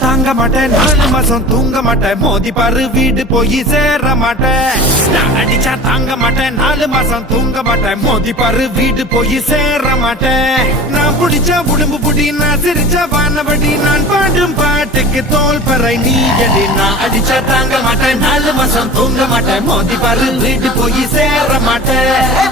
தாங்க மாட்டேன் 4 மாசம் தூங்க மாட்டேன் மோதி பாரு வீடு போய் சேர மாட்டேன் நான் அடிச்சா தாங்க மாட்டேன் 4 மாசம் தூங்க மாட்டேன் மோதி பாரு வீடு போய் சேர மாட்டேன் நான் புடிச்ச உடம்பு புடி நான் சிரிச்ச வானவடி நான் பாடும் பாட்டுக்கு தோல் பறை நீ அடி நான் அடிச்சா தாங்க மாட்டேன் 4 மாசம் தூங்க மாட்டேன் மோதி பாரு வீடு போய் சேர மாட்டேன்